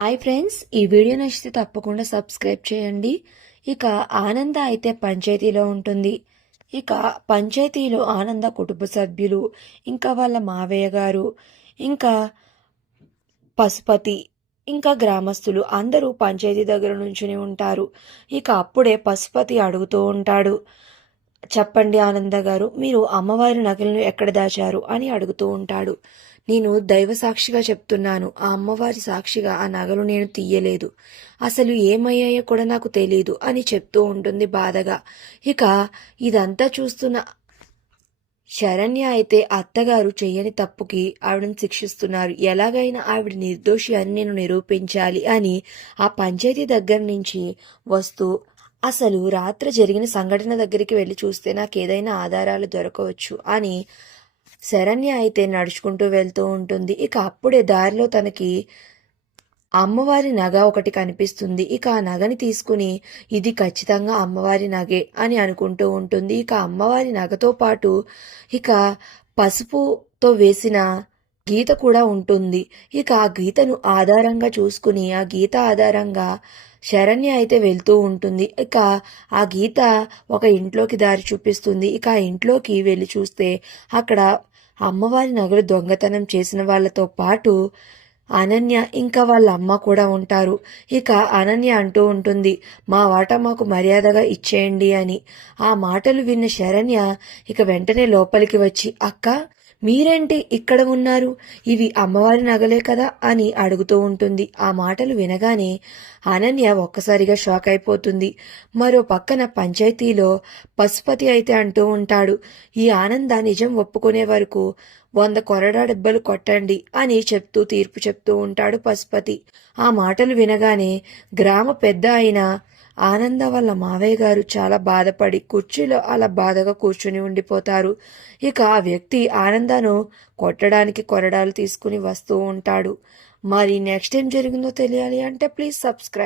Hi friends ఈ video నచ్చితే తప్పకుండా సబ్స్క్రైబ్ చేయండి. ఇక ఆనంద అయితే పంచాయతీలో ఉంటుంది. ఇక పంచాయతీలో ఆనంద కుటుంబ సభ్యులు ఇంకా వాళ్ళ మావయ్య గారు ఇంకా పశుపతి ఇంకా గ్రామస్తులు అందరూ పంచాయతీ దగ్గర నుంచుని ఉంటారు. ఇక అప్పుడే పశుపతి అడుగుతూ ఉంటాడు. చెప్పండి ఆనంద గారు మీరు అమ్మవారి నగలను ఎక్కడ దాచారు అని అడుగుతూ ఉంటాడు. నేను దైవ సాక్షిగా చెప్తున్నాను ఆ అమ్మవారి సాక్షిగా ఆ నగలు నేను తీయలేదు. అసలు ఏమయ్యాయో కూడా నాకు తెలియదు అని చెప్తూ ఉంటుంది బాధగా. ఇక ఇదంతా చూస్తున్న శరణ్య అయితే అత్తగారు చెయ్యని తప్పుకి ఆవిడని శిక్షిస్తున్నారు. ఎలాగైనా ఆవిడ నిర్దోషి అని నేను నిరూపించాలి అని ఆ పంచాయతీ దగ్గర నుంచి వస్తూ అసలు రాత్రి జరిగిన సంఘటన దగ్గరికి వెళ్ళి చూస్తే నాకు ఏదైనా ఆధారాలు దొరకవచ్చు అని శరణ్య అయితే నడుచుకుంటూ వెళ్తూ ఉంటుంది. ఇక అప్పుడే దారిలో తనకి అమ్మవారి నగ ఒకటి కనిపిస్తుంది. ఇక ఆ నగని తీసుకుని ఇది ఖచ్చితంగా అమ్మవారి నగే అని అనుకుంటూ ఉంటుంది. ఇక అమ్మవారి నగతో పాటు ఇక పసుపుతో వేసిన గీత కూడా ఉంటుంది. ఇక ఆ గీతను ఆధారంగా చూసుకుని ఆ గీత ఆధారంగా శరణ్య అయితే వెళ్తూ ఉంటుంది. ఇక ఆ గీత ఒక ఇంట్లోకి దారి చూపిస్తుంది. ఇక ఆ ఇంట్లోకి వెళ్ళి చూస్తే అక్కడ అమ్మవారి నగలు దొంగతనం చేసిన వాళ్ళతో పాటు అనన్య ఇంకా వాళ్ళ అమ్మ కూడా ఉంటారు. ఇక అనన్య అంటూ ఉంటుంది మా వాట మాకు మర్యాదగా ఇచ్చేయండి అని. ఆ మాటలు విన్న శరణ్య ఇక వెంటనే లోపలికి వచ్చి అక్క మీరేంటి ఇక్కడ ఉన్నారు? ఇవి అమ్మవారి నగలే కదా అని అడుగుతూ ఉంటుంది. ఆ మాటలు వినగానే అనన్య ఒక్కసారిగా షాక్ అయిపోతుంది. మరో పక్కన పంచాయతీలో పశుపతి అయితే అంటూ ఉంటాడు. ఈ ఆనంద నిజం ఒప్పుకునే వరకు వంద కొరడా డెబ్బలు కొట్టండి అని చెప్తూ తీర్పు చెప్తూ ఉంటాడు పశుపతి. ఆ మాటలు వినగానే గ్రామ పెద్ద అయిన ఆనంద వల్ల మావయ్య గారు చాలా బాధపడి కుర్చీలో అలా బాధగా కూర్చుని ఉండిపోతారు. ఇక ఆ వ్యక్తి ఆనందను కొట్టడానికి కొరడాలు తీసుకుని వస్తూ ఉంటాడు. మరి నెక్స్ట్ ఏం జరిగిందో తెలియాలి అంటే ప్లీజ్ సబ్స్క్రైబ్